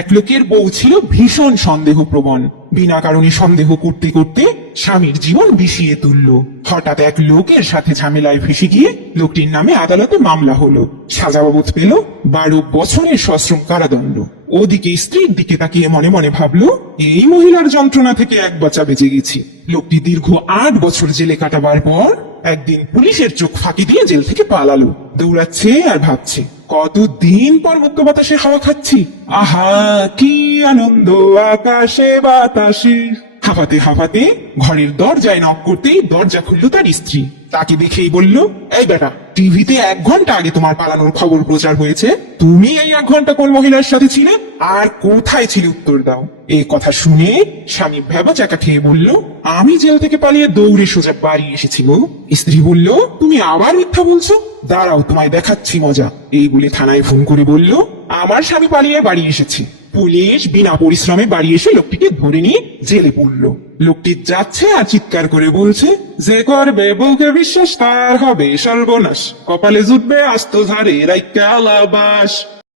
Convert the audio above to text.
এক লোকের বউ ছিল ভীষণ সন্দেহপ্রবণ। বিনা কারণে সন্দেহ করতে করতে স্বামীর জীবন বিষিয়ে তুলল। হঠাৎ এক লোকের সাথে ঝামেলায় ফেসে গিয়ে লোকটির নামে আদালতে মামলা হলো। সাজা বাবদ পেল 12 বছরের সশ্রম কারাদণ্ড। ওদিকে স্ত্রীর দিকে তাকিয়ে মনে মনে ভাবলো, এই মহিলার যন্ত্রণা থেকে এক বাঁচা বেঁচে গেছি। লোকটি দীর্ঘ 8 বছর জেলে কাটাবার পর একদিন পুলিশের চোখ ফাঁকি দিয়ে জেল থেকে পালালো। দৌড়াচ্ছে আর ভাবছে, কতদিন পর মুক্ত বাতাসে হাওয়া খাচ্ছি। আহা, কি আনন্দ আকাশে বাতাসে। হাঁপাতে হাঁপাতে ঘরের দরজায় নক করতেই দরজা খুললো তার স্ত্রী। তাকে দেখেই বলল, এই বেটা, টিভিতে 1 ঘন্টা আগে তোমার পালানোর খবর প্রচার হয়েছে। তুমি এই 1 ঘন্টা কোন মহিলার সাথে ছিলে আর কোথায় ছিলে, উত্তর দাও। এই কথা শুনে স্বামী ভ্যাবাচাকা খেয়ে বলল, আমি জেল থেকে পালিয়ে দৌড়ে সোজা বাড়ি এসেছিল। স্ত্রী বলল, তুমি আবার মিথ্যা বলছো, দাঁড়াও তোমায় দেখাচ্ছি মজা। এই বলে থানায় ফোন করে বলল, আমার স্বামী পালিয়ে বাড়ি এসেছে। পুলিশ বিনা পরিশ্রমে বাড়ি এসে লোকটিকে ধরে নিয়ে জেলে পড়লো। লোকটি যাচ্ছে আর চিৎকার করে বলছে, যে করবে বউকে বিশ্বাস তার হবে সর্বনাশ, কপালে জুটবে আস্ত ঝাড়ে রাইকা আলাবাস।